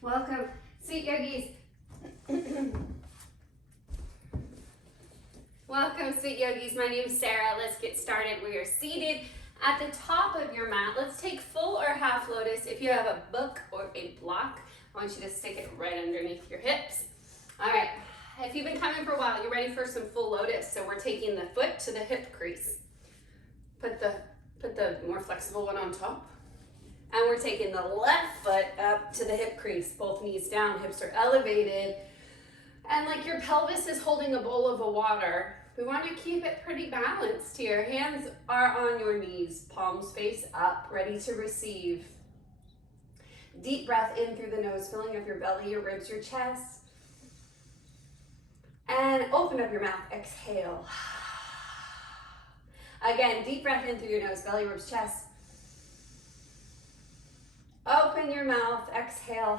Welcome, sweet yogis. Welcome, sweet yogis. My name is Sarah. Let's get started. We are seated at the top of your mat. Let's take full or half lotus. If you have a book or a block, I want you to stick it right underneath your hips. All right. If you've been coming for a while, you're ready for some full lotus. So we're taking the foot to the hip crease. Put the more flexible one on top. And we're taking the left foot up to the hip crease, both knees down, hips are elevated. And like your pelvis is holding a bowl of water, we want to keep it pretty balanced here. Hands are on your knees, palms face up, ready to receive. Deep breath in through the nose, filling up your belly, your ribs, your chest. And open up your mouth, exhale. Again, deep breath in through your nose, belly, ribs, chest. Open your mouth, exhale.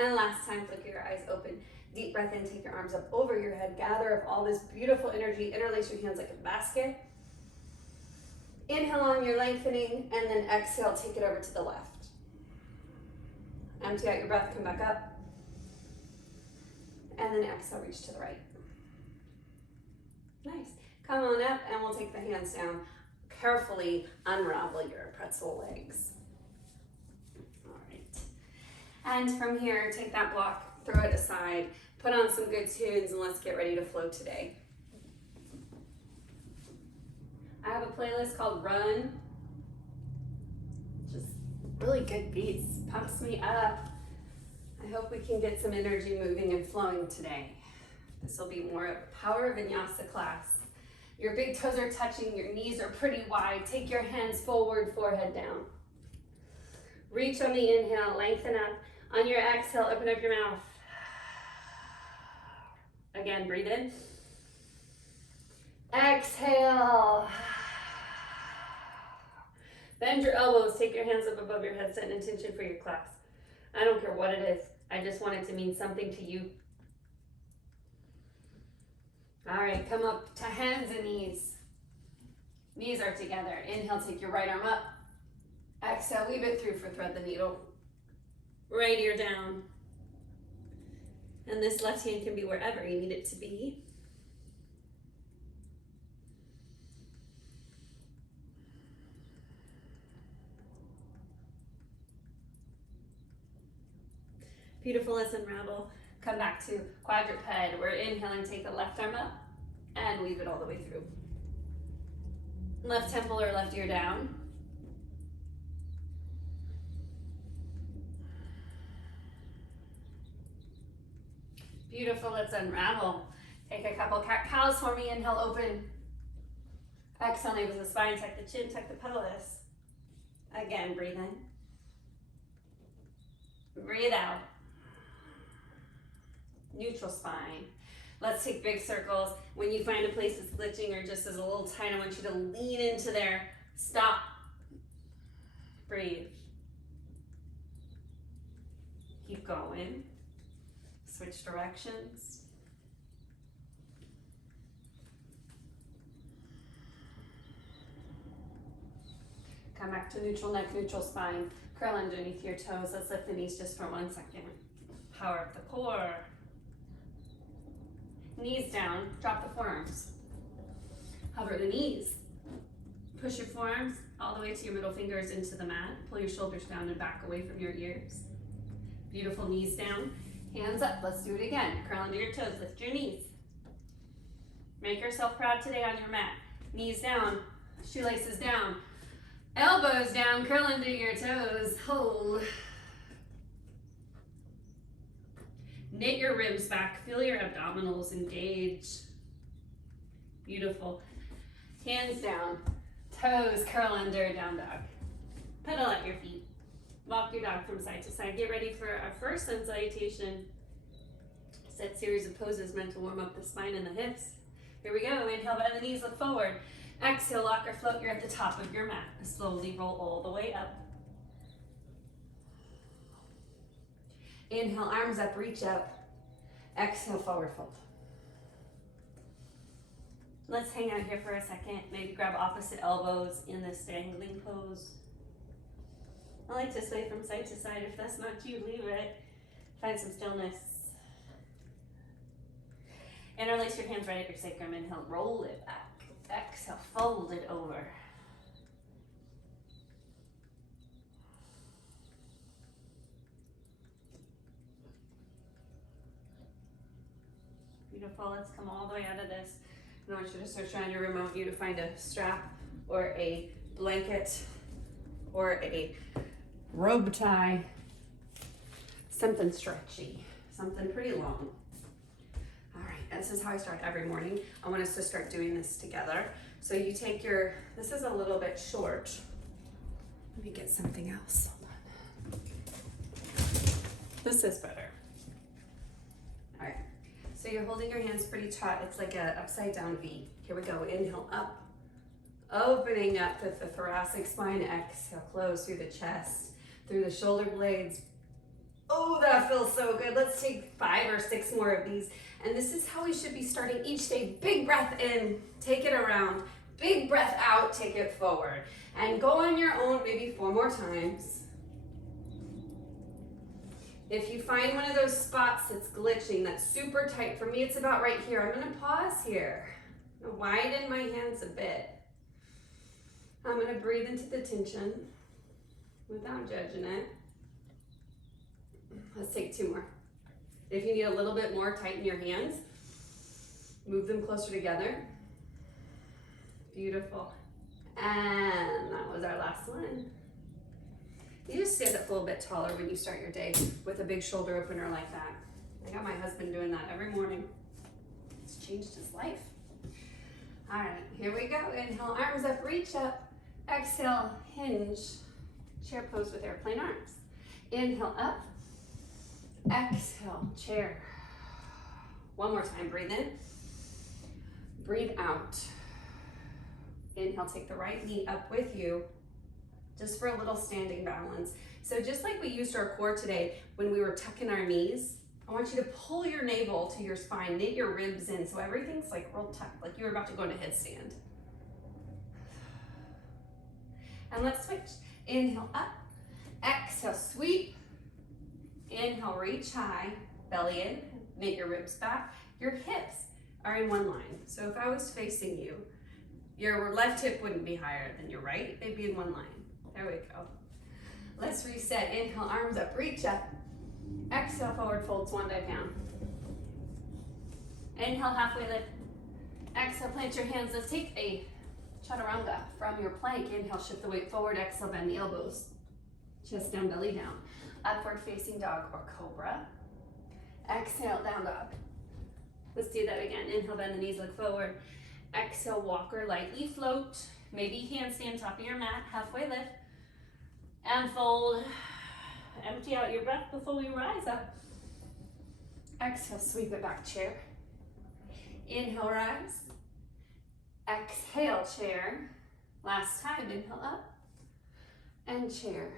And last time, flicker your eyes open. Deep breath in, take your arms up over your head. Gather up all this beautiful energy. Interlace your hands like a basket. Inhale on your lengthening, and then exhale, take it over to the left. Empty out your breath, come back up. And then exhale, reach to the right. Nice. Come on up, and we'll take the hands down. Carefully unravel your pretzel legs. All right. And from here, take that block, throw it aside, put on some good tunes, and let's get ready to flow today. I have a playlist called Run. Just really good beats, pumps me up. I hope we can get some energy moving and flowing today. This will be more of a power Vinyasa class. Your big toes are touching, your knees are pretty wide. Take your hands forward, forehead down. Reach on the inhale, lengthen up. On your exhale, open up your mouth. Again, breathe in. Exhale. Bend your elbows, take your hands up above your head, set an intention for your class. I don't care what it is. I just want it to mean something to you. All right, come up to hands and knees. Knees are together. Inhale, take your right arm up. Exhale, weave it through for thread the needle. Right ear down. And this left hand can be wherever you need it to be. Beautiful, let's unravel. Come back to quadruped. We're inhaling, take the left arm up and weave it all the way through. Left temple or left ear down. Beautiful, let's unravel. Take a couple cat-cows for me, inhale, open. Exhale, navel to the spine, tuck the chin, tuck the pelvis. Again, breathe in. Breathe out. Neutral spine. Let's take big circles. When you find a place that's glitching or just is a little tight, I want you to lean into there. Stop. Breathe. Keep going. Switch directions. Come back to neutral neck, neutral spine. Curl underneath your toes. Let's lift the knees just for 1 second. Power up the core. Knees down, drop the forearms. Hover the knees. Push your forearms all the way to your middle fingers into the mat. Pull your shoulders down and back away from your ears. Beautiful, knees down, hands up. Let's do it again. Curl under your toes, lift your knees. Make yourself proud today on your mat. Knees down, shoelaces down, elbows down, curl under your toes, hold. Knit your ribs back, feel your abdominals engage. Beautiful. Hands down, toes curl under, down dog. Pedal at your feet. Walk your dog from side to side. Get ready for our first sun salutation. Set series of poses meant to warm up the spine and the hips. Here we go. Inhale, bend the knees, look forward. Exhale, lock or float. You're at the top of your mat. Slowly roll all the way up. Inhale, arms up, reach up. Exhale, forward fold. Let's hang out here for a second. Maybe grab opposite elbows in this dangling pose. I like to sway from side to side. If that's not you, leave it. Find some stillness. Interlace your hands right at your sacrum. Inhale, roll it back. Exhale, fold it over. Beautiful. Let's come all the way out of this. I want you to search around your room. I want you to find a strap or a blanket or a robe tie, something stretchy, something pretty long. All right, this is how I start every morning. I want us to start doing this together. So you take your, this is a little bit short. Let me get something else. Hold on. This is better. All right, so you're holding your hands pretty taut. It's like a upside down V. Here we go, inhale up. Opening up with the thoracic spine, exhale, close through the chest, through the shoulder blades. Oh, that feels so good. Let's take 5 or 6 more of these. And this is how we should be starting each day. Big breath in, take it around. Big breath out, take it forward. And go on your own, maybe 4 more times. If you find one of those spots that's glitching, that's super tight, for me it's about right here. I'm gonna pause here. I'm gonna widen my hands a bit. I'm gonna breathe into the tension without judging it. Let's take 2 more. If you need a little bit more, tighten your hands. Move them closer together. Beautiful. And that was our last one. You just stand up a little bit taller when you start your day with a big shoulder opener like that. I got my husband doing that every morning. It's changed his life. All right, here we go. Inhale, arms up, reach up. Exhale, hinge. Chair pose with airplane arms. Inhale, up. Exhale, chair. One more time, breathe in. Breathe out. Inhale, take the right knee up with you, just for a little standing balance. So just like we used our core today when we were tucking our knees, I want you to pull your navel to your spine, knit your ribs in so everything's like real tucked, like you were about to go into headstand. And let's switch. Inhale, up. Exhale, sweep. Inhale, reach high, belly in, knit your ribs back. Your hips are in one line. So if I was facing you, your left hip wouldn't be higher than your right. They'd be in one line. There we go. Let's reset. Inhale, arms up, reach up. Exhale, forward fold, swan dive down. Inhale, halfway lift. Exhale, plant your hands. Let's take a chaturanga from your plank. Inhale, shift the weight forward. Exhale, bend the elbows. Chest down, belly down. Upward facing dog or cobra. Exhale, down dog. Let's do that again. Inhale, bend the knees, look forward. Exhale, walk or lightly float. Maybe handstand, top of your mat, halfway lift. And fold. Empty out your breath before we rise up. Exhale, sweep it back, chair. Inhale, rise. Exhale, chair. Last time, inhale up. And chair.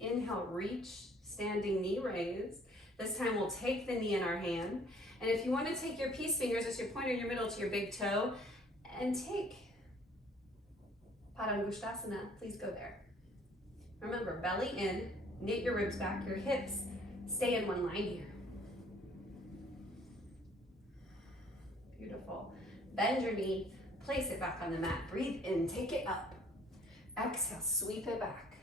Inhale, reach, standing knee raise. This time we'll take the knee in our hand. And if you want to take your peace fingers as your pointer in your middle to your big toe and take Padangusthasana, please go there. Remember, belly in, knit your ribs back, your hips stay in one line here. Beautiful. Bend your knee, place it back on the mat. Breathe in, take it up. Exhale, sweep it back.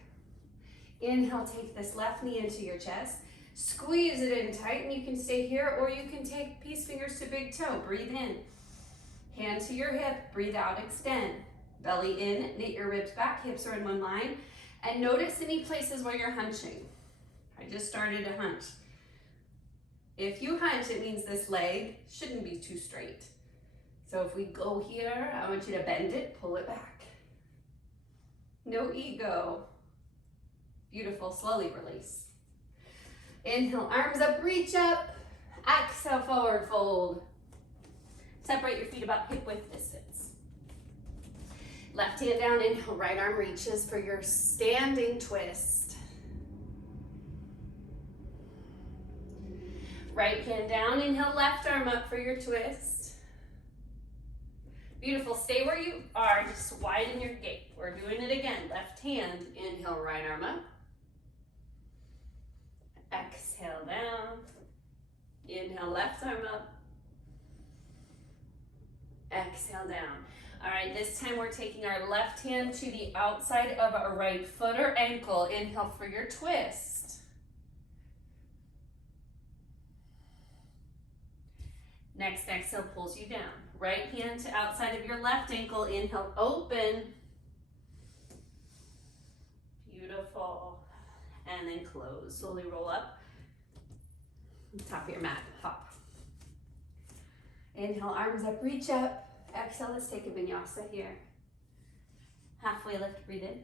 Inhale, take this left knee into your chest. Squeeze it in tight, and you can stay here, or you can take peace fingers to big toe. Breathe in. Hand to your hip, breathe out, extend. Belly in, knit your ribs back, hips are in one line. And notice any places where you're hunching. I just started to hunch. If you hunch, it means this leg shouldn't be too straight. So if we go here, I want you to bend it, pull it back. No ego. Beautiful, slowly release. Inhale, arms up, reach up. Exhale, forward fold. Separate your feet about hip width distance. Left hand down, inhale, right arm reaches for your standing twist. Right hand down, inhale, left arm up for your twist. Beautiful, stay where you are, just widen your gait. We're doing it again. Left hand, inhale, right arm up. Exhale down. Inhale, left arm up. Exhale down. All right, this time we're taking our left hand to the outside of our right foot or ankle. Inhale for your twist. Next exhale pulls you down. Right hand to outside of your left ankle. Inhale, open. Beautiful. And then close. Slowly roll up. Top of your mat, hop. Inhale, arms up, reach up. Exhale, let's take a vinyasa here. Halfway lift, breathe in.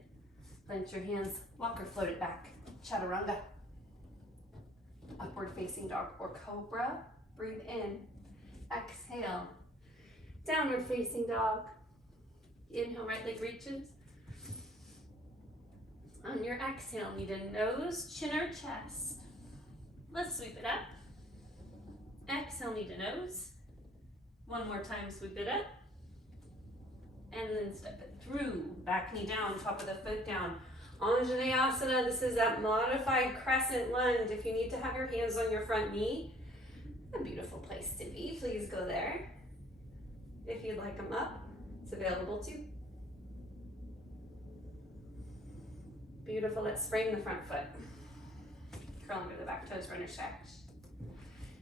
Plant your hands, walk or float it back. Chaturanga. Upward facing dog or cobra. Breathe in. Exhale. Downward facing dog. Inhale, right leg reaches. On your exhale, knee to nose, chin or chest. Let's sweep it up. Exhale, knee to nose. One more time, sweep it up. And then step it through. Back knee down, top of the foot down. Anjaneyasana, this is that modified crescent lunge. If you need to have your hands on your front knee, a beautiful place to be. Please go there. If you'd like them up, it's available too. Beautiful, let's frame the front foot. Curl under the back toes, runner stretch.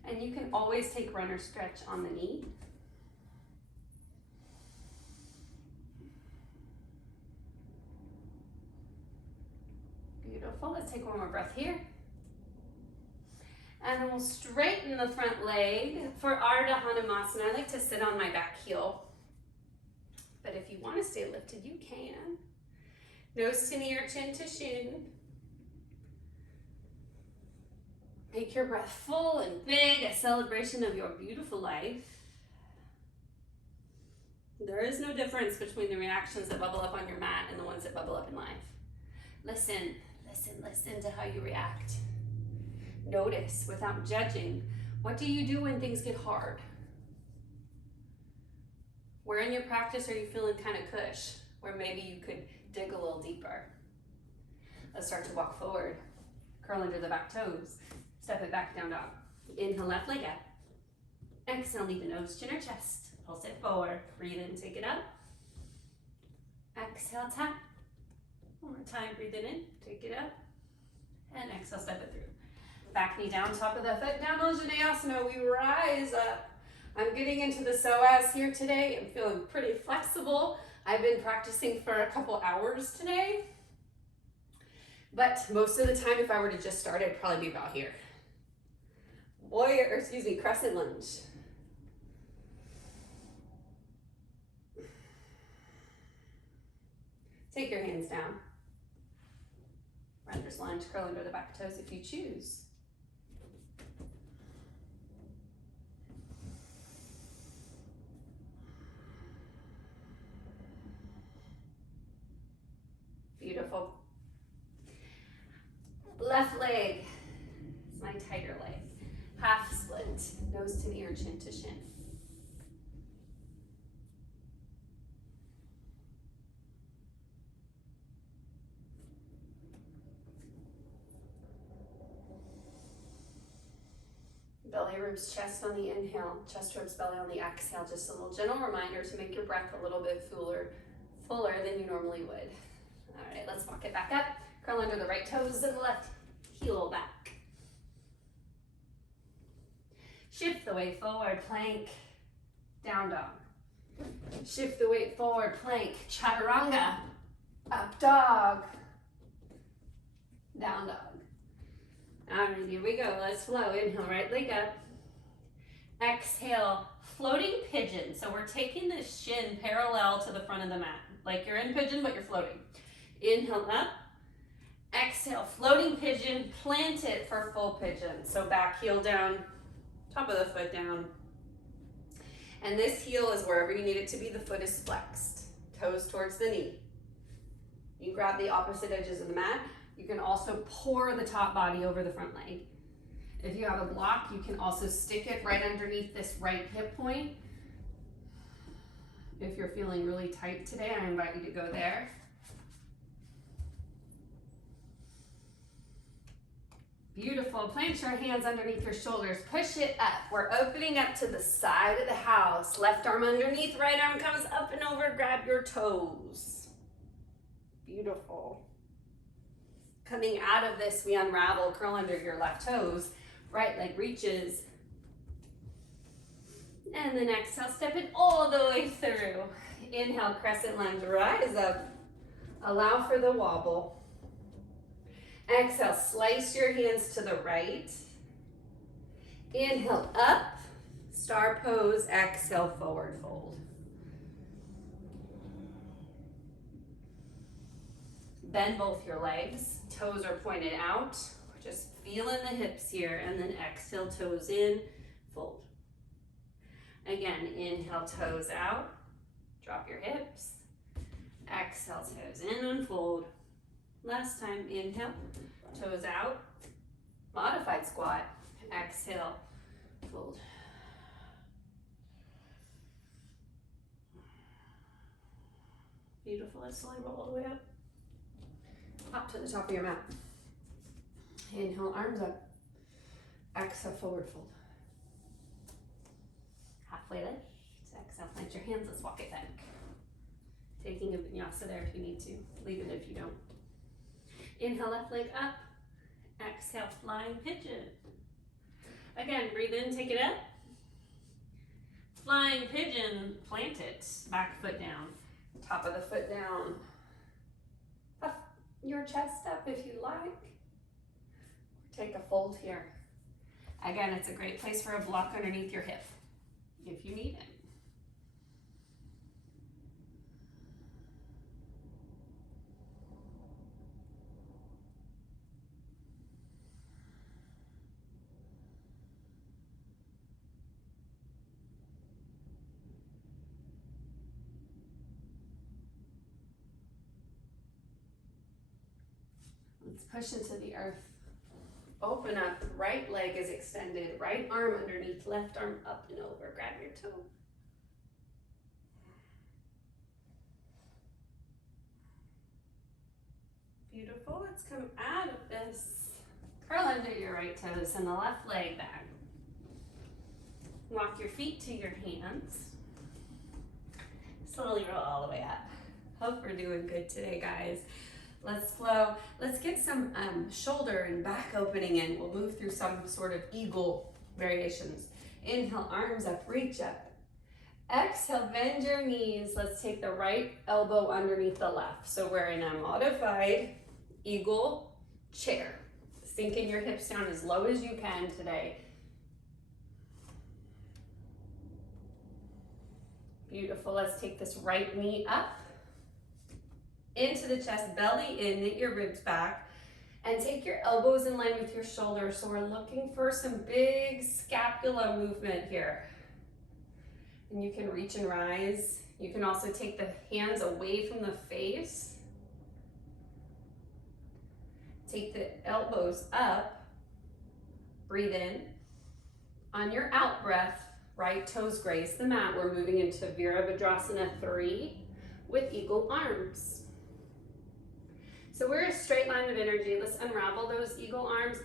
And you can always take runner stretch on the knee. Beautiful, let's take one more breath here. And then we'll straighten the front leg. For Ardha Hanumasana, I like to sit on my back heel. But if you want to stay lifted, you can. Nose to knee or chin to shin. Make your breath full and big, a celebration of your beautiful life. There is no difference between the reactions that bubble up on your mat and the ones that bubble up in life. Listen, listen, listen to how you react. Notice without judging. What do you do when things get hard? Where in your practice are you feeling kind of cush? Where maybe you could dig a little deeper. Let's start to walk forward. Curl under the back toes. Step it back, down dog. Inhale, left leg up. Exhale, knee to nose, chin or chest. Pulse it forward. Breathe in, take it up. Exhale, tap. One more time, breathe it in, take it up. And exhale, step it through. Back knee down, top of the foot down, Anjaneyasana. We rise up. I'm getting into the psoas here today. I'm feeling pretty flexible. I've been practicing for a couple hours today. But most of the time, if I were to just start, I'd probably be about here. Crescent lunge. Take your hands down. Runner's lunge, curl under the back toes if you choose. Beautiful. Left leg, it's my tighter leg. Half split, nose to knee or chin to shin. Belly ribs, chest on the inhale, chest ribs, belly on the exhale. Just a little gentle reminder to make your breath a little bit fuller than you normally would. All right, let's walk it back up. Curl under the right toes and the left heel back. Shift the weight forward, plank, down dog. Shift the weight forward, plank, chaturanga, up dog, down dog. All right, here we go. Let's flow. Inhale, right leg up. Exhale, floating pigeon. So we're taking the shin parallel to the front of the mat. Like you're in pigeon, but you're floating. Inhale up. Exhale, floating pigeon. Plant it for full pigeon. So back heel down, top of the foot down. And this heel is wherever you need it to be. The foot is flexed. Toes towards the knee. You grab the opposite edges of the mat. You can also pour the top body over the front leg. If you have a block, you can also stick it right underneath this right hip point. If you're feeling really tight today, I invite you to go there. Beautiful. Plant your hands underneath your shoulders. Push it up. We're opening up to the side of the house. Left arm underneath, right arm comes up and over. Grab your toes. Beautiful. Coming out of this, we unravel, curl under your left toes. Right leg reaches. And then exhale, step it all the way through. Inhale, crescent lunge, rise up. Allow for the wobble. Exhale, slice your hands to the right. Inhale, up, star pose. Exhale, forward fold. Bend both your legs. Toes are pointed out. Just feel in the hips here. And then exhale, toes in, fold. Again, inhale, toes out. Drop your hips. Exhale, toes in, unfold. Last time, inhale, toes out, modified squat, exhale, fold. Beautiful, let's slowly roll all the way up. Up to the top of your mat. Inhale, arms up, exhale, forward fold. Halfway lift, exhale, plant your hands, let's walk it back. Taking a vinyasa there if you need to, leave it if you don't. Inhale, left leg up. Exhale, flying pigeon. Again, breathe in, take it up. Flying pigeon, plant it. Back foot down. Top of the foot down. Puff your chest up if you like. Take a fold here. Again, it's a great place for a block underneath your hip if you need it. Let's push into the earth. Open up, right leg is extended, right arm underneath, left arm up and over. Grab your toe. Beautiful, let's come out of this. Curl under your right toes and the left leg back. Walk your feet to your hands. Slowly roll all the way up. Hope we're doing good today, guys. Let's flow. Let's get some shoulder and back opening in. We'll move through some sort of eagle variations. Inhale, arms up, reach up. Exhale, bend your knees. Let's take the right elbow underneath the left. So we're in a modified eagle chair. Sinking your hips down as low as you can today. Beautiful. Let's take this right knee up. Into the chest, belly in, knit your ribs back, and take your elbows in line with your shoulders. So we're looking for some big scapula movement here. And you can reach and rise. You can also take the hands away from the face. Take the elbows up. Breathe in. On your out breath, right toes graze the mat. We're moving into Virabhadrasana 3 with eagle arms. So we're a straight line of energy. Let's unravel those eagle arms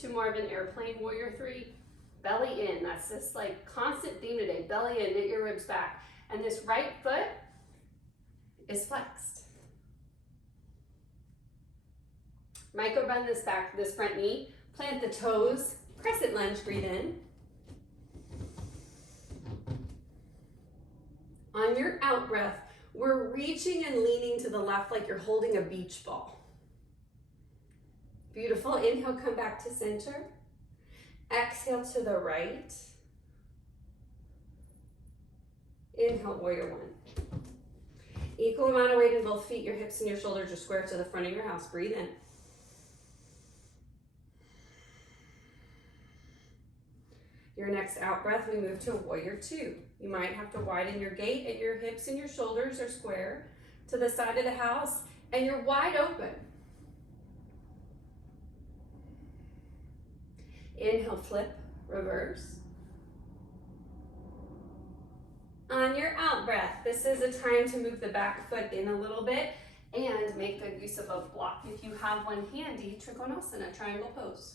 to more of an airplane warrior 3. Belly in, that's this like constant theme today. Belly in, knit your ribs back. And this right foot is flexed. Micro bend this back, this front knee. Plant the toes, crescent lunge, breathe in. On your out breath, we're reaching and leaning to the left like you're holding a beach ball. Beautiful. Inhale, come back to center. Exhale to the right. Inhale, warrior 1. Equal amount of weight in both feet. Your hips and your shoulders are square to the front of your house. Breathe in. Your next out breath, we move to warrior 2. You might have to widen your gait and your hips and your shoulders are square to the side of the house and you're wide open. Inhale, flip, reverse. On your out breath, this is a time to move the back foot in a little bit and make good use of a block. If you have one handy, Trikonasana, triangle pose.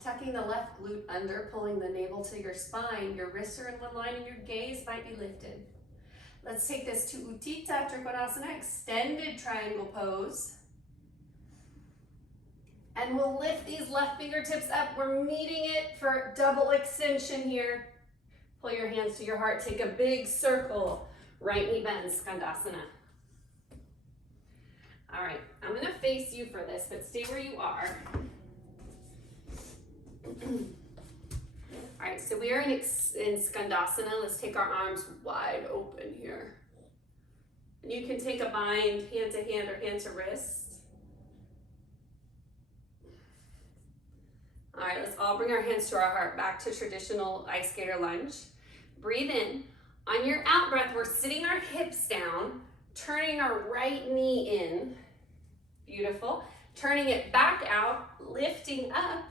Tucking the left glute under, pulling the navel to your spine. Your wrists are in one line and your gaze might be lifted. Let's take this to Utthita Trikonasana, extended triangle pose. And we'll lift these left fingertips up. We're meeting it for double extension here. Pull your hands to your heart, take a big circle. Right knee bends, Skandasana. All right, I'm gonna face you for this, but stay where you are. All right, so we are in Skandasana. Let's take our arms wide open here. And you can take a bind, hand to hand or hand to wrist. All right, let's all bring our hands to our heart, back to traditional ice skater lunge. Breathe in. On your out breath, we're sitting our hips down, turning our right knee in. Beautiful. Turning it back out, lifting up.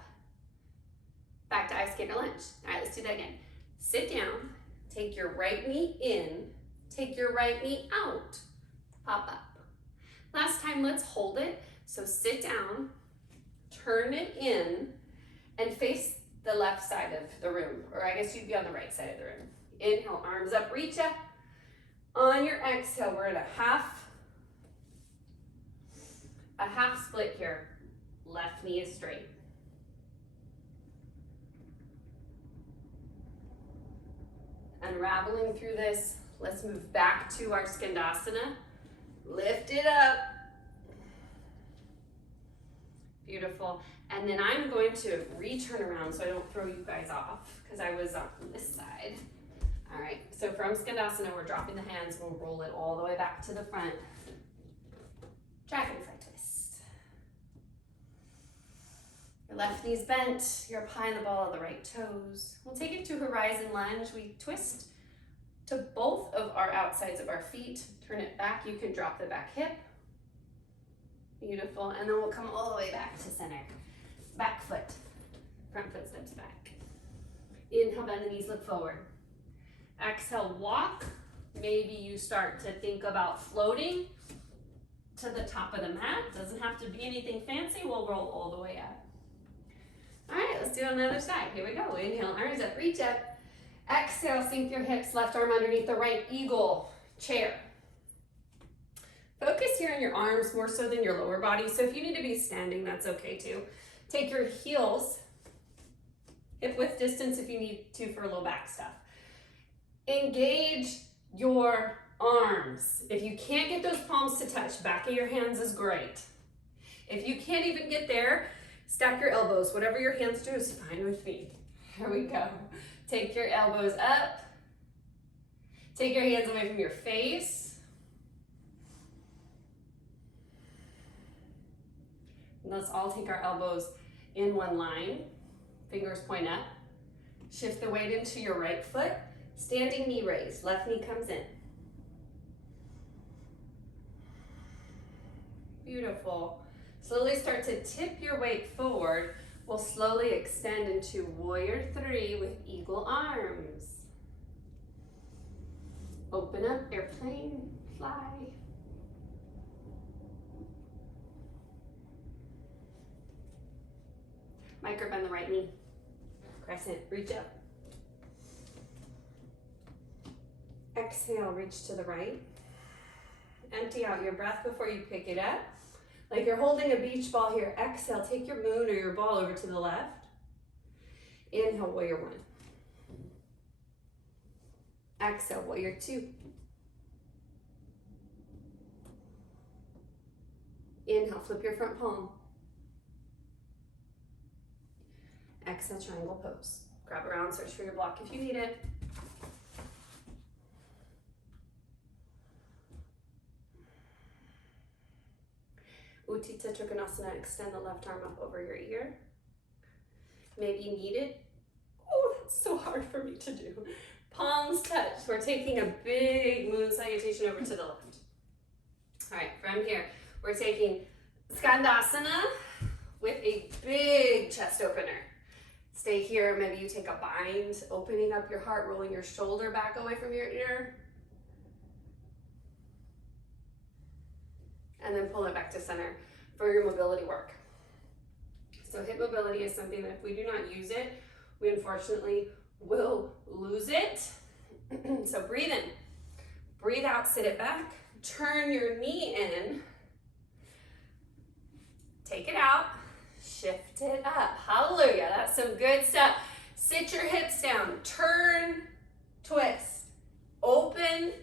Back to ice skater lunge. All right, let's do that again. Sit down, take your right knee in, take your right knee out, pop up. Last time, let's hold it. So sit down, turn it in, and face the left side of the room, or I guess you'd be on the right side of the room. Inhale, arms up, reach up. On your exhale, we're at a half split here. Left knee is straight. Unraveling through this, let's move back to our Skandasana. Lift it up. Beautiful. And then I'm going to return around so I don't throw you guys off because I was on this side. All right, so from Skandasana, we're dropping the hands. We'll roll it all the way back to the front. Dragonfly twist. Your left knee's bent. You're up high in the ball of the right toes. We'll take it to horizon lunge. We twist to both of our outsides of our feet. Turn it back. You can drop the back hip. Beautiful. And then we'll come all the way back to center. Back foot. Front foot steps back. Inhale, bend the knees, look forward. Exhale, walk. Maybe you start to think about floating to the top of the mat. Doesn't have to be anything fancy. We'll roll all the way up. All right, let's do it on the other side. Here we go. Inhale, arms up, reach up. Exhale, sink your hips, left arm underneath the right, eagle, chair. Focus here on your arms more so than your lower body. So if you need to be standing, that's okay too. Take your heels, hip width distance if you need to for low back stuff. Engage your arms. If you can't get those palms to touch, back of your hands is great. If you can't even get there, stack your elbows. Whatever your hands do is fine with me. Here we go. Take your elbows up. Take your hands away from your face. And let's all take our elbows in one line. Fingers point up. Shift the weight into your right foot. Standing knee raise, left knee comes in. Beautiful. Slowly start to tip your weight forward. We'll slowly extend into warrior three with eagle arms. Open up, airplane, fly. Micro bend the right knee. Crescent, reach up. Exhale, reach to the right. Empty out your breath before you pick it up. Like you're holding a beach ball here. Exhale, take your moon or your ball over to the left. Inhale, warrior one. Exhale, warrior two. Inhale, flip your front palm. Exhale, triangle pose. Grab around, search for your block if you need it. Utthita Trikonasana, extend the left arm up over your ear. Maybe you need it. Oh, that's so hard for me to do. Palms touch. We're taking a big moon salutation over to the left. All right, from here, we're taking Skandasana. with a big chest opener. Stay here, maybe you take a bind, opening up your heart, rolling your shoulder back away from your ear. And then pull it back to center for your mobility work. So hip mobility is something that if we do not use it, we unfortunately will lose it. So breathe in, breathe out, sit it back, turn your knee in, take it out, shift it up. Hallelujah, that's some good stuff. Sit your hips down, turn, twist, open,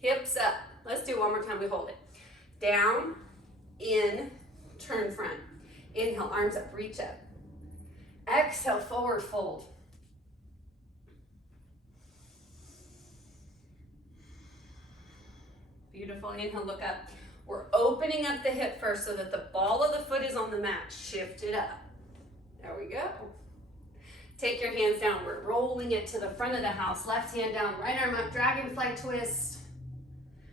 hips up. Let's do it one more time, we hold it. Down, in, turn front. Inhale, arms up, reach up. Exhale, forward fold. Beautiful, inhale, look up. We're opening up the hip first so that the ball of the foot is on the mat. Shift it up. There we go. Take your hands down. We're rolling it to the front of the house. Left hand down, right arm up, dragonfly twist.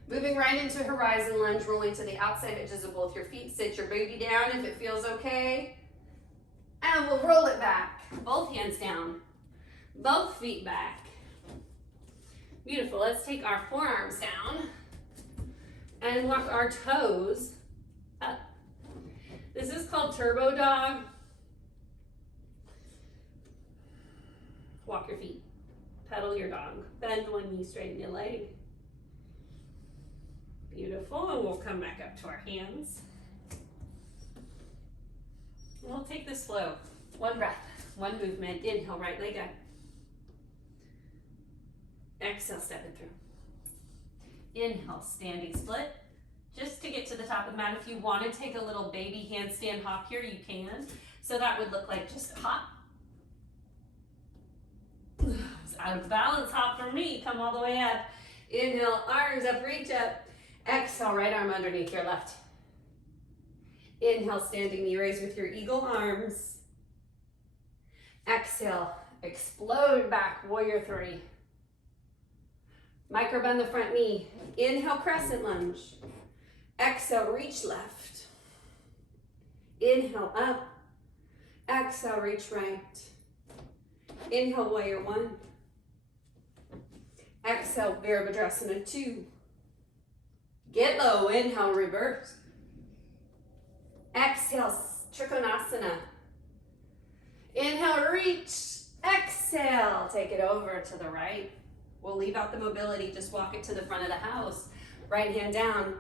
Moving right into horizon lunge, rolling to the outside edges of both your feet. Sit your baby down if it feels okay. And we'll roll it back. Both hands down, both feet back. Beautiful. Let's take our forearms down and walk our toes up. This is called turbo dog. Walk your feet. Pedal your dog. Bend one knee, straighten your leg. Beautiful, and we'll come back up to our hands. We'll take this slow. One breath, one movement. Inhale, right leg up. Exhale, step it through. Inhale, standing split. Just to get to the top of the mat, if you want to take a little baby handstand hop here, you can. So that would look like just a hop. It's out of balance hop for me. Come all the way up. Inhale, arms up, reach up. Exhale, right arm underneath your left. Inhale, standing knee raise with your eagle arms. Exhale, explode back, warrior three. Micro bend the front knee. Inhale, crescent lunge. Exhale, reach left. Inhale, up. Exhale, reach right. Inhale, warrior one. Exhale, Virabhadrasana 2. Get low, inhale, reverse. Exhale, Trikonasana. Inhale, reach. Exhale, take it over to the right. We'll leave out the mobility, just walk it to the front of the house. Right hand down.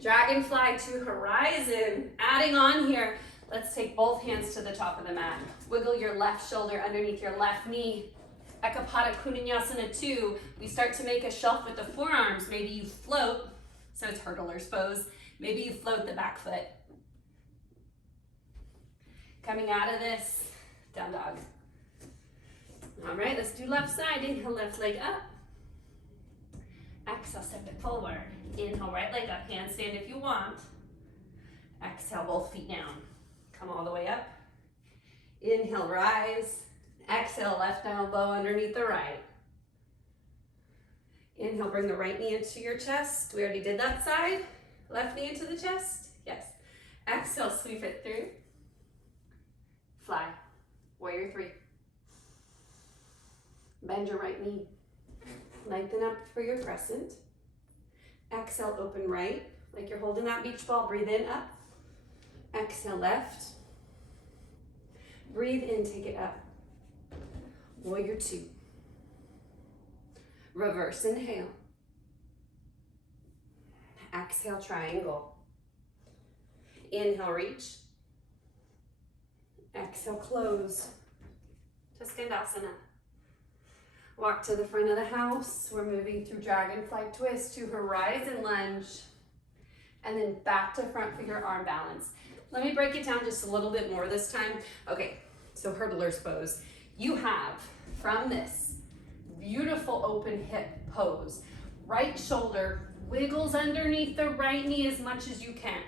Dragonfly to horizon. Adding on here, let's take both hands to the top of the mat. Wiggle your left shoulder underneath your left knee. Ekapada Kunanyasana 2. We start to make a shelf with the forearms. Maybe you float, so it's hurdler's pose. Maybe you float the back foot. Coming out of this, down dog. All right, let's do left side. Inhale, left leg up. Exhale, step it forward. Inhale, right leg up. Handstand if you want. Exhale, both feet down. Come all the way up. Inhale, rise. Exhale, left elbow underneath the right. Inhale, bring the right knee into your chest. We already did that side. Left knee into the chest. Yes. Exhale, sweep it through. Fly. Warrior three. Bend your right knee. Lengthen up for your crescent. Exhale, open right, like you're holding that beach ball. Breathe in, up. Exhale, left. Breathe in, take it up. Warrior two. Reverse inhale. Exhale, triangle. Inhale, reach. Exhale, close to Skandasana. Walk to the front of the house. We're moving through dragonfly twist to horizon lunge. And then back to front for your arm balance. Let me break it down just a little bit more this time. Okay, so hurdler's pose. You have, from this beautiful open hip pose, right shoulder wiggles underneath the right knee as much as you can.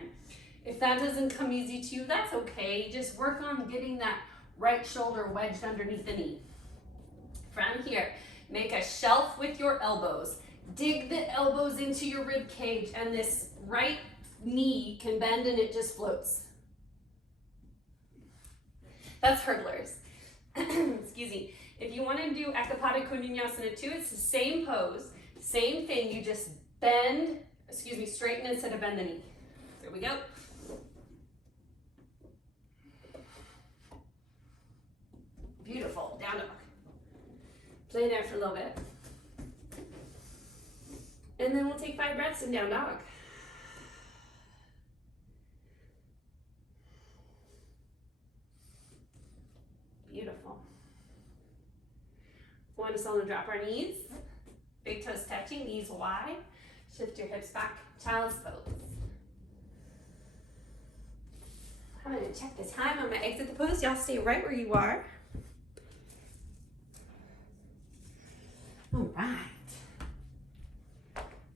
If that doesn't come easy to you, that's okay. Just work on getting that right shoulder wedged underneath the knee. From here, make a shelf with your elbows. Dig the elbows into your rib cage, and this right knee can bend and it just floats. That's hurdlers. Excuse me. If you want to do Ekapada Vinyasa 2, it's the same pose, same thing. You just bend, straighten instead of bend the knee. There we go. Beautiful. Down dog. Play there for a little bit. And then we'll take 5 breaths in down dog. Beautiful. Want us all to drop our knees. Big toes touching, knees wide. Shift your hips back, child's pose. I'm gonna check the time. I'm gonna exit the pose. Y'all stay right where you are. All right.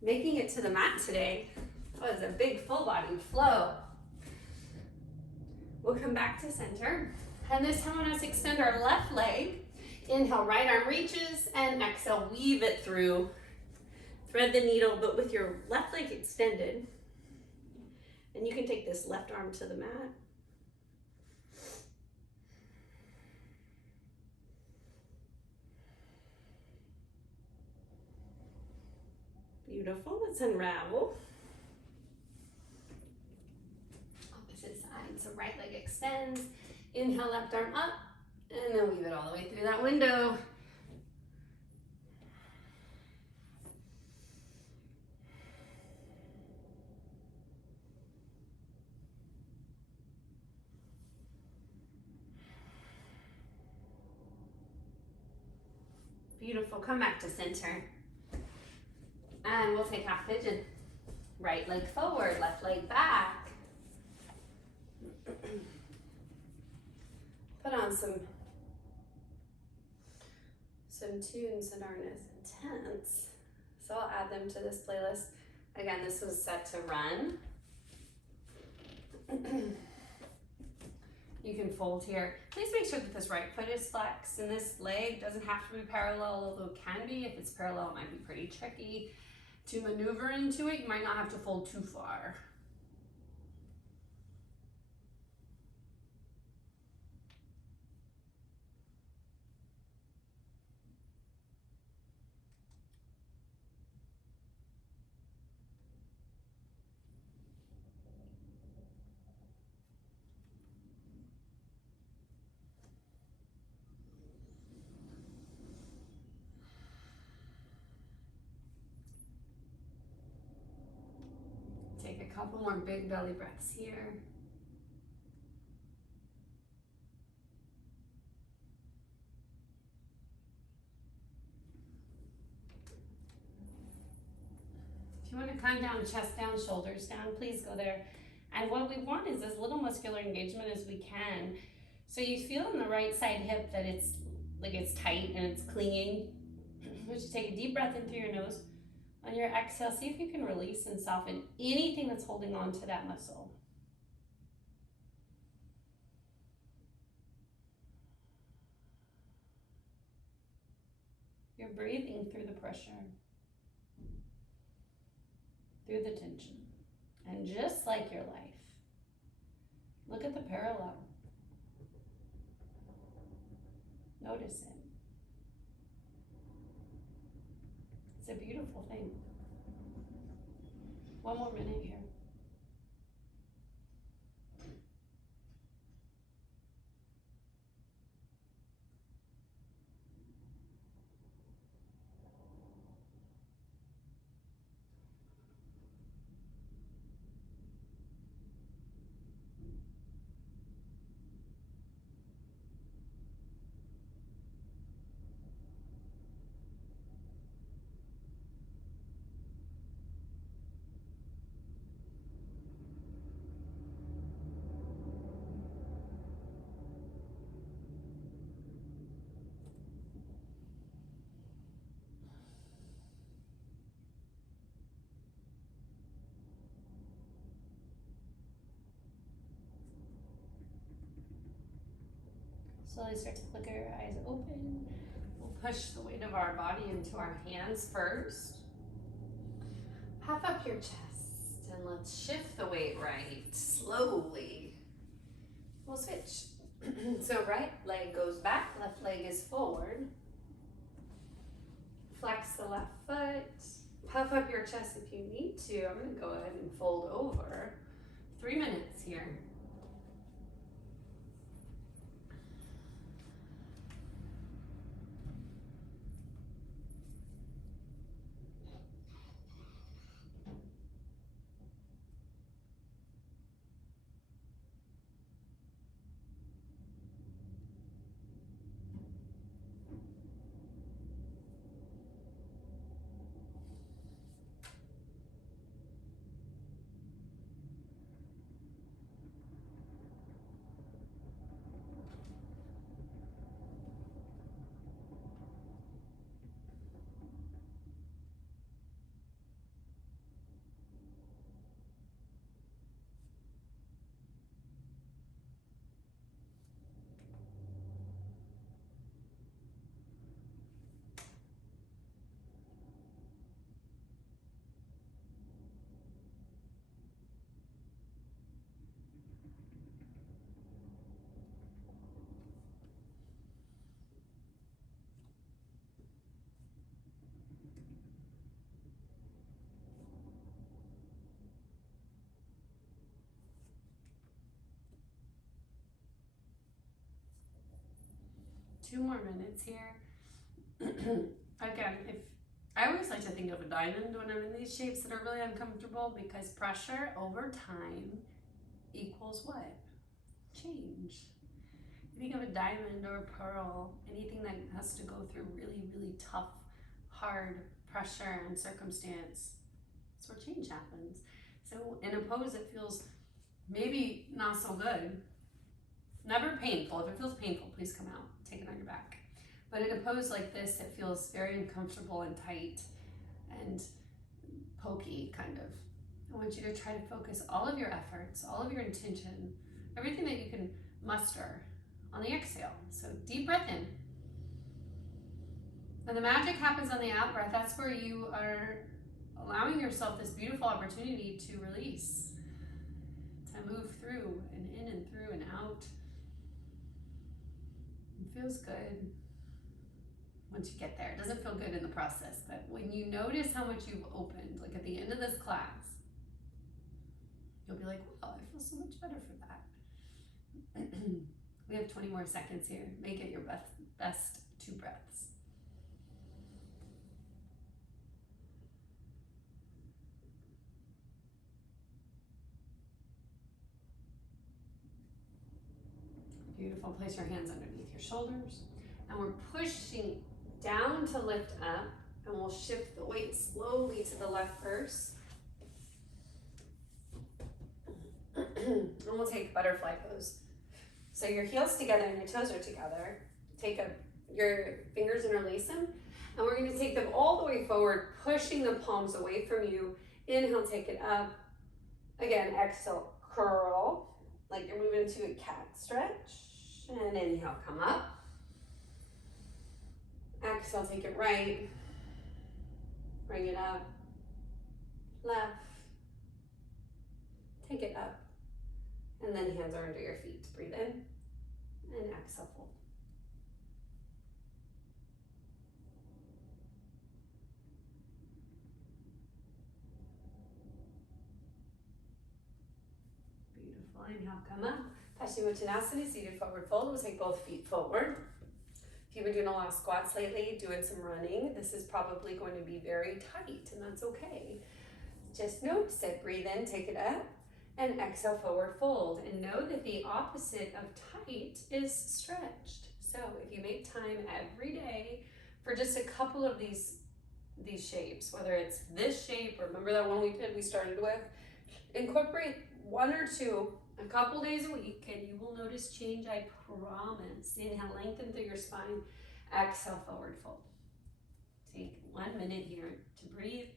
Making it to the mat today was a big full body flow. We'll come back to center. And this time I want us to extend our left leg. Inhale, right arm reaches, and exhale, weave it through. Thread the needle, but with your left leg extended. And you can take this left arm to the mat. Beautiful, let's unravel. Opposite side, so right leg extends. Inhale, left arm up, and then weave it all the way through that window. Beautiful, come back to center. And we'll take half pigeon. Right leg forward, left leg back. Put on some tunes that aren't as intense. So I'll add them to this playlist. Again, this was set to run. You can fold here. Please make sure that this right foot is flexed and this leg doesn't have to be parallel, although it can be. If it's parallel, it might be pretty tricky to maneuver into it. You might not have to fold too far. Take a couple more big belly breaths here. If you want to come down, chest down, shoulders down, please go there. And what we want is as little muscular engagement as we can. So you feel in the right side hip that it's like it's tight and it's clinging. Just take a deep breath in through your nose. On your exhale, see if you can release and soften anything that's holding on to that muscle. You're breathing through the pressure, through the tension. And just like your life, look at the parallel. Notice it. It's a beautiful thing. One more minute here. Slowly start to flicker your eyes open. We'll push the weight of our body into our hands first. Puff up your chest and let's shift the weight right, slowly. We'll switch. So right leg goes back, left leg is forward. Flex the left foot. Puff up your chest if you need to. I'm gonna go ahead and fold over. 3 minutes here. Two more minutes here. Again, if I always like to think of a diamond when I'm in these shapes that are really uncomfortable, because pressure over time equals what? Change. You think of a diamond or a pearl, anything that has to go through really, really tough, hard pressure and circumstance, that's where change happens. So in a pose that feels maybe not so good, never painful. If it feels painful, please come out, take it on your back. But in a pose like this, it feels very uncomfortable and tight and pokey, kind of. I want you to try to focus all of your efforts, all of your intention, everything that you can muster on the exhale. So deep breath in. And the magic happens on the out breath. That's where you are allowing yourself this beautiful opportunity to release, to move through and in and through and out. It feels good once you get there. It doesn't feel good in the process, but when you notice how much you've opened, like at the end of this class, you'll be like, wow, I feel so much better for that. We have 20 more seconds here. Make it your best 2 breaths. Beautiful. Place your hands underneath your shoulders. And we're pushing down to lift up. And we'll shift the weight slowly to the left first. And we'll take butterfly pose. So your heels together and your toes are together. Take your fingers, interlace them. And we're going to take them all the way forward, pushing the palms away from you. Inhale, take it up. Again, exhale, curl, like you're moving to a cat stretch. And inhale, come up. Exhale, take it right. Bring it up. Left. Take it up. And then hands are under your feet. Breathe in. And exhale, fold. Beautiful. Inhale, come up. Paschimottanasana, seated forward fold. We'll take both feet forward. If you've been doing a lot of squats lately, doing some running, this is probably going to be very tight, and that's okay. Just notice it. Breathe in, take it up, and exhale, forward fold. And know that the opposite of tight is stretched. So if you make time every day for just a couple of these shapes, whether it's this shape, or remember that one we started with, incorporate 1 or 2 a couple days a week, and you will notice change, I promise. Inhale, lengthen through your spine. Exhale, forward fold. Take 1 minute here to breathe.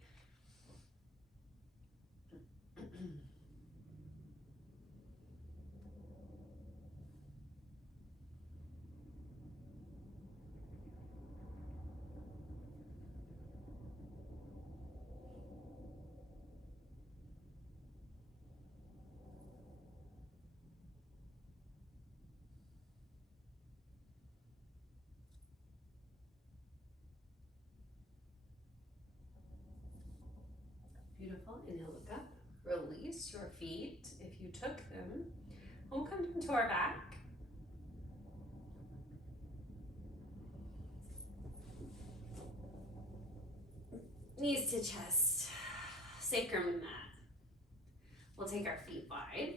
Beautiful. Inhale, look up. Release your feet if you took them. We'll come into our back. Knees to chest, sacrum and mat. We'll take our feet wide.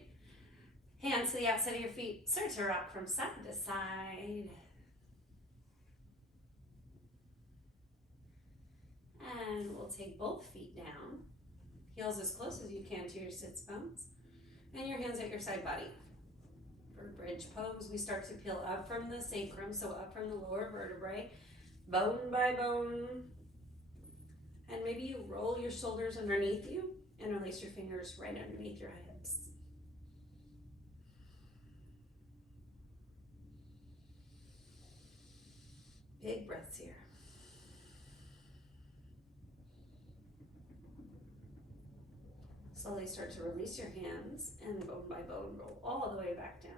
Hands to the outside of your feet. Start to rock from side to side. And we'll take both feet down. Heels as close as you can to your sits bones. And your hands at your side body. For bridge pose, we start to peel up from the sacrum, so up from the lower vertebrae, bone by bone. And maybe you roll your shoulders underneath you and release your fingers right underneath your hips. Big breaths here. Slowly start to release your hands and bone by bone roll all the way back down.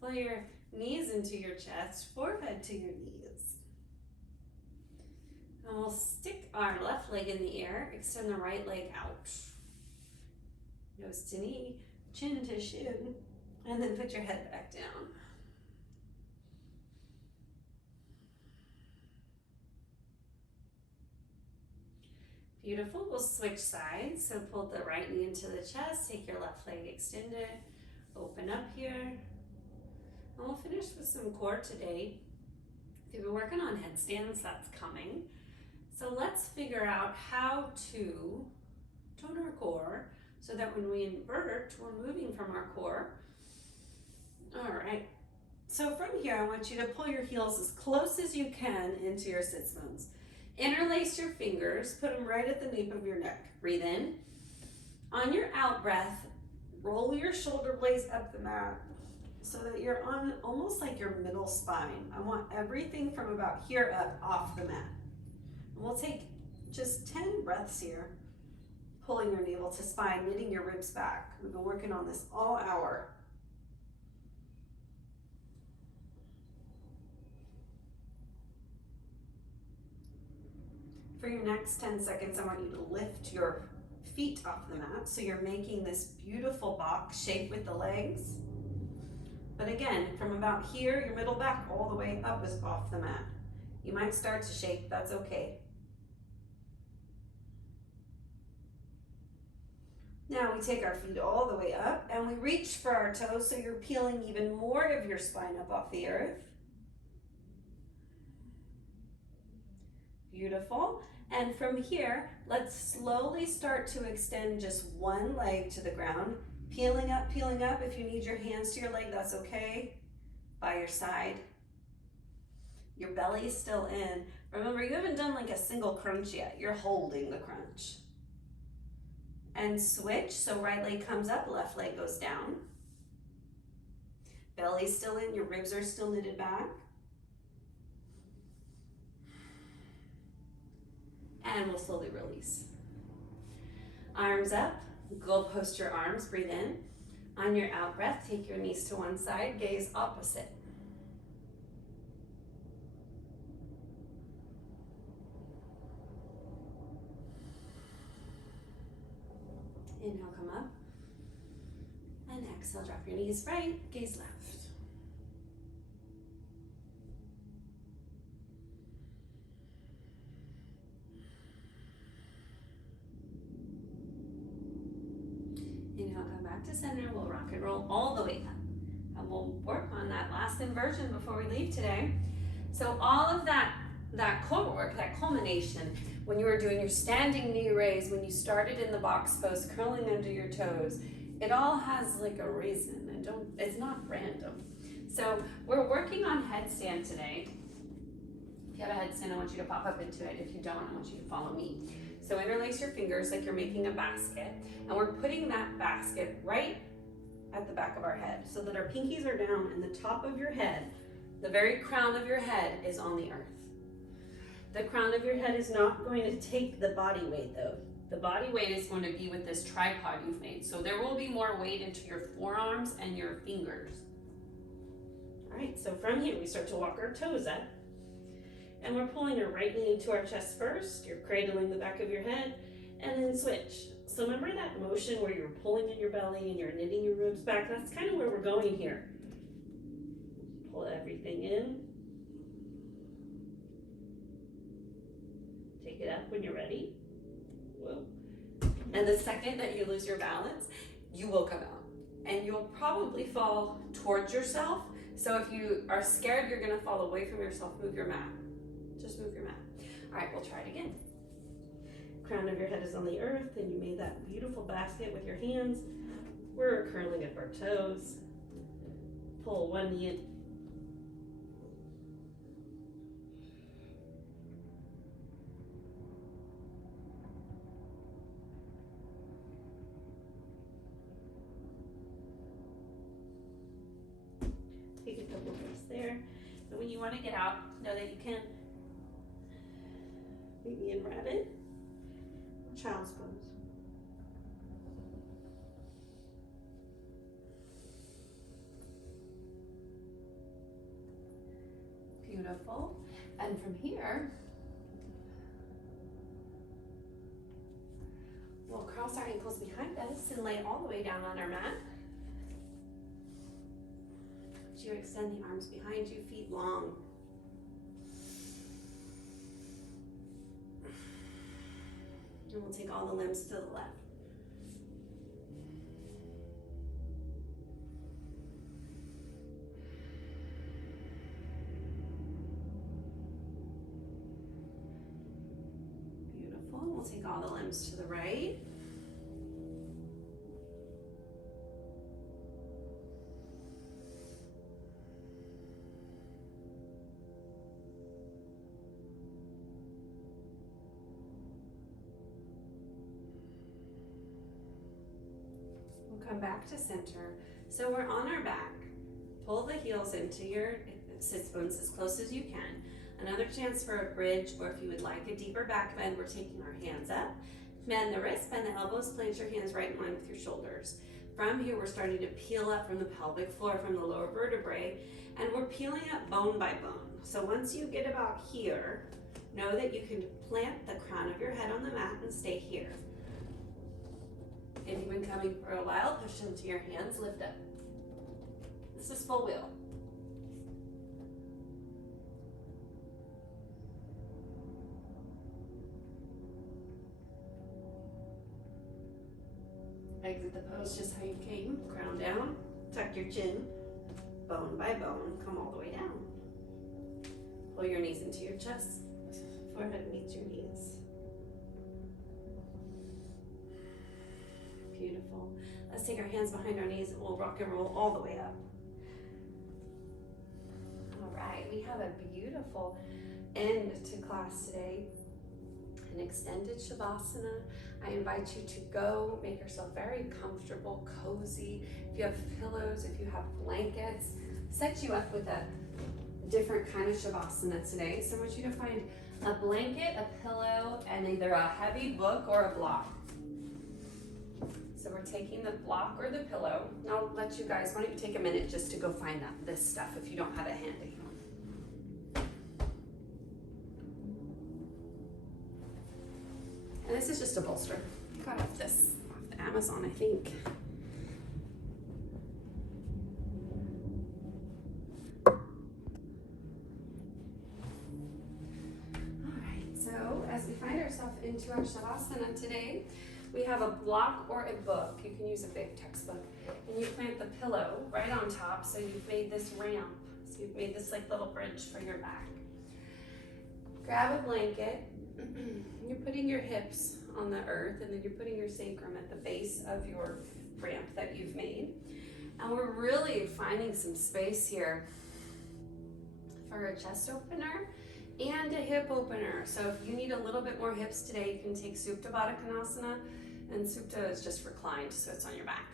Pull your knees into your chest, forehead to your knees. And we'll stick our left leg in the air, extend the right leg out. Nose to knee, chin to shin, and then put your head back down. Beautiful. We'll switch sides. So pull the right knee into the chest, take your left leg extended, open up here. And we'll finish with some core today. If you've been working on headstands, that's coming. So let's figure out how to tone our core so that when we invert, we're moving from our core. All right. So from here, I want you to pull your heels as close as you can into your sits bones. Interlace your fingers, put them right at the nape of your neck. Breathe in. On your out breath, roll your shoulder blades up the mat so that you're on almost like your middle spine. I want everything from about here up off the mat. And we'll take just 10 breaths here, pulling your navel to spine, knitting your ribs back. We've been working on this all hour. For your next 10 seconds, I want you to lift your feet off the mat. So you're making this beautiful box shape with the legs. But again, from about here, your middle back, all the way up is off the mat. You might start to shake, that's okay. Now we take our feet all the way up and we reach for our toes so you're peeling even more of your spine up off the earth. Beautiful. And from here, let's slowly start to extend just one leg to the ground. Peeling up, peeling up. If you need your hands to your leg, that's okay. By your side. Your belly is still in. Remember, you haven't done like a single crunch yet. You're holding the crunch. And switch, so right leg comes up, left leg goes down. Belly's still in, your ribs are still knitted back. And we'll slowly release. Arms up, go post your arms, breathe in. On your out breath, take your knees to one side, gaze opposite. Inhale, come up. And exhale, drop your knees right, gaze left. Inhale, come back to center. We'll rock and roll all the way up. And we'll work on that last inversion before we leave today. So all of that core work, that culmination, when you were doing your standing knee raise, when you started in the box pose, curling under your toes, it all has like a reason, and it's not random. So we're working on headstand today. If you have a headstand, I want you to pop up into it. If you don't, I want you to follow me. So interlace your fingers like you're making a basket, and we're putting that basket right at the back of our head so that our pinkies are down and the top of your head, the very crown of your head, is on the earth. The crown of your head is not going to take the body weight though. The body weight is going to be with this tripod you've made. So there will be more weight into your forearms and your fingers. All right, so from here we start to walk our toes up. And we're pulling your right knee into our chest first. You're cradling the back of your head. and then switch. So remember that motion where you're pulling in your belly and you're knitting your ribs back? That's kind of where we're going here. Pull everything in. Take it up when you're ready. Whoa. And the second that you lose your balance, you will come out. And you'll probably fall towards yourself. So if you are scared you're gonna fall away from yourself, move your mat. Just move your mat. All right, we'll try it again. Crown of your head is on the earth, and you made that beautiful basket with your hands. We're curling up our toes. Pull one knee in. Take a couple breaths there. And when you want to get out, know that you can. Maybe in rabbit. Child's pose. Beautiful. And from here, we'll cross our ankles behind us and lay all the way down on our mat. As you extend the arms behind you, feet long. And we'll take all the limbs to the left. Beautiful. We'll take all the limbs to the right. Come back to center. So we're on our back. Pull the heels into your sits bones as close as you can. Another chance for a bridge, or if you would like a deeper back bend, we're taking our hands up. Bend the wrists, bend the elbows, plant your hands right in line with your shoulders. From here, we're starting to peel up from the pelvic floor, from the lower vertebrae, and we're peeling up bone by bone. So once you get about here, know that you can plant the crown of your head on the mat and stay here. If you've been coming for a while, push into your hands, lift up. This is full wheel. Exit the pose just how you came. Crown down, tuck your chin, bone by bone, come all the way down. Pull your knees into your chest, forehead meets your knees. Beautiful. Let's take our hands behind our knees and we'll rock and roll all the way up. All right, we have a beautiful end to class today. An extended Shavasana. I invite you to go make yourself very comfortable, cozy. If you have pillows, if you have blankets, set you up with a different kind of Shavasana today. So I want you to find a blanket, a pillow, and either a heavy book or a block. So we're taking the block or the pillow. And I'll let you guys, why don't you take a minute just to go find this stuff if you don't have it handy. And this is just a bolster. I got off this off the Amazon, I think. All right, so as we find ourselves into our Shavasana today, we have a block or a book. You can use a big textbook. And you plant the pillow right on top, so you've made this ramp. So you've made this like little bridge for your back. Grab a blanket. You're putting your hips on the earth, and then you're putting your sacrum at the base of your ramp that you've made. And we're really finding some space here for a chest opener and a hip opener. So if you need a little bit more hips today, you can take Supta Baddha Konasana, and Supta is just reclined, so it's on your back.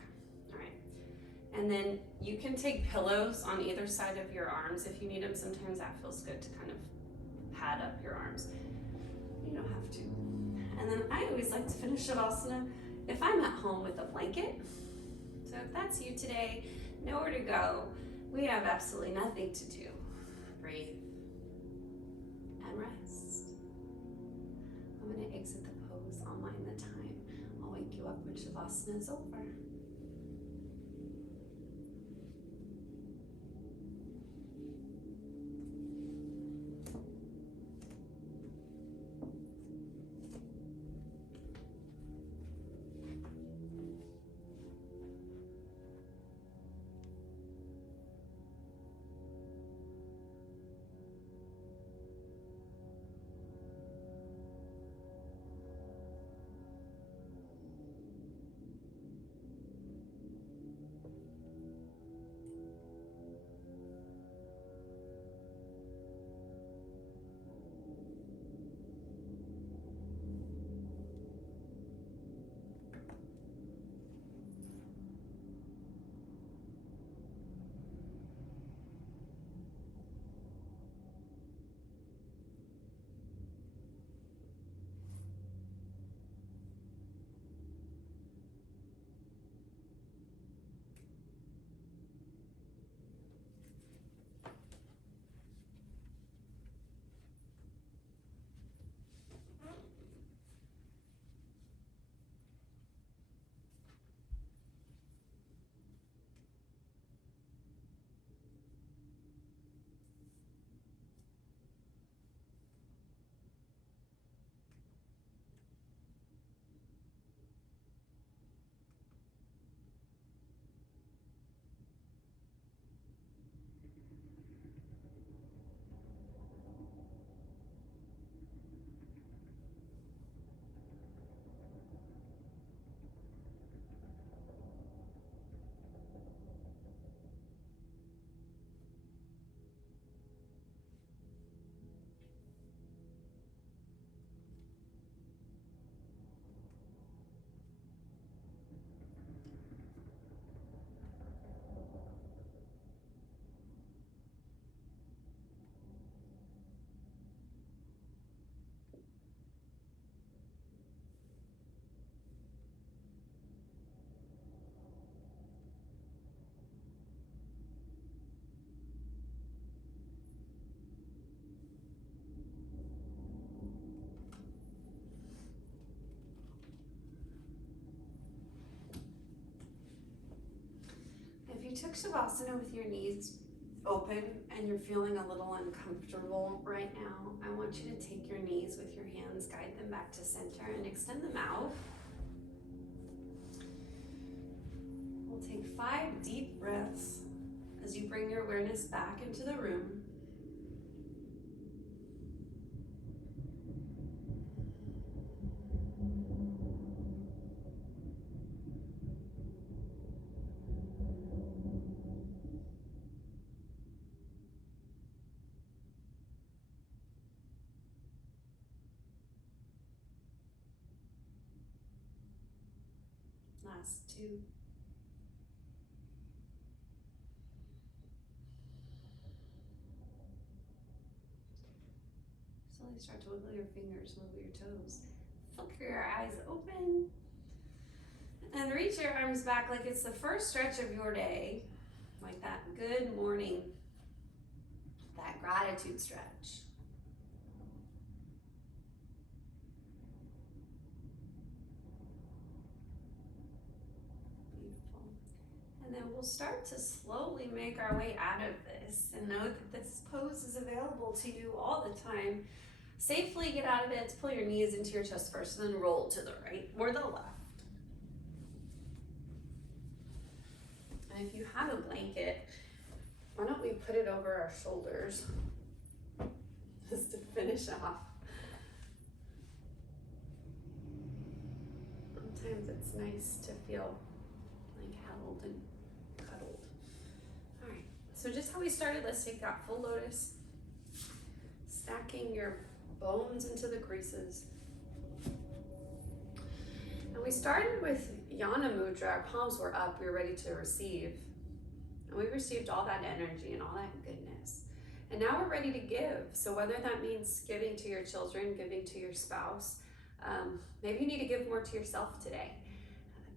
All right. And then you can take pillows on either side of your arms if you need them. Sometimes that feels good to kind of pad up your arms. You don't have to. And then I always like to finish Shavasana if I'm at home with a blanket. So if that's you today, nowhere to go, we have absolutely nothing to do. Breathe and rest. I'm going to exit the pose. I'll mind the time. up when Shavasana is over. If you took Shavasana with your knees open and you're feeling a little uncomfortable right now, I want you to take your knees with your hands, guide them back to center and extend them out. We'll take 5 deep breaths as you bring your awareness back into the room. Last 2. Slowly start to wiggle your fingers, wiggle your toes. Flicker your eyes open. And reach your arms back like it's the first stretch of your day. Like that good morning, that gratitude stretch. Beautiful. And then we'll start to slowly make our way out of this and know that this pose is available to you all the time. Safely get out of it. Pull your knees into your chest first, and then roll to the right or the left. And if you have a blanket, why don't we put it over our shoulders just to finish off. Sometimes it's nice to feel like held and cuddled. All right, so just how we started, let's take that full lotus, stacking your bones into the creases. And we started with Yana Mudra. Our palms were up, we were ready to receive. And we received all that energy and all that goodness. And now we're ready to give. So whether that means giving to your children, giving to your spouse, maybe you need to give more to yourself today,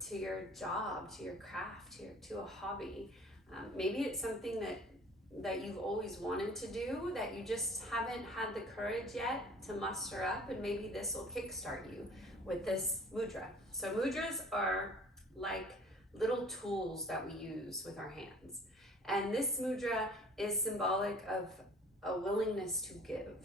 to your job, to your craft, to a hobby. Maybe it's something that you've always wanted to do that you just haven't had the courage yet to muster up, and maybe this will kickstart you. with this mudra. So mudras are like little tools that we use with our hands. And this mudra is symbolic of a willingness to give,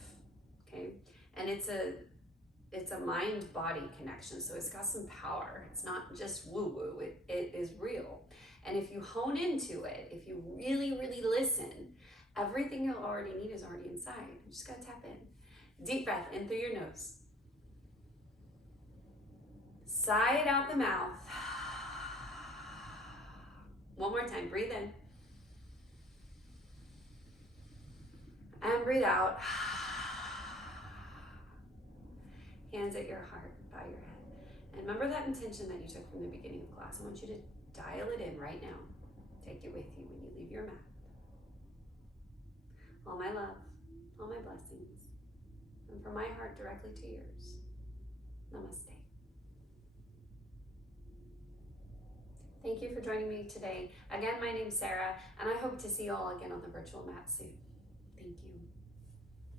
okay? And it's a mind-body connection, so it's got some power. It's not just woo-woo, it is real. And if you hone into it, if you really, really listen, everything you'll already need is already inside. You just gotta tap in. Deep breath in through your nose. Sigh it out the mouth. One more time, breathe in. And breathe out. Hands at your heart, bow your head. And remember that intention that you took from the beginning of class. I want you to dial it in right now. Take it with you when you leave your mat. All my love, all my blessings, and from my heart directly to yours. Namaste. Thank you for joining me today. Again, my name's Sarah, and I hope to see you all again on the virtual mat soon. Thank you.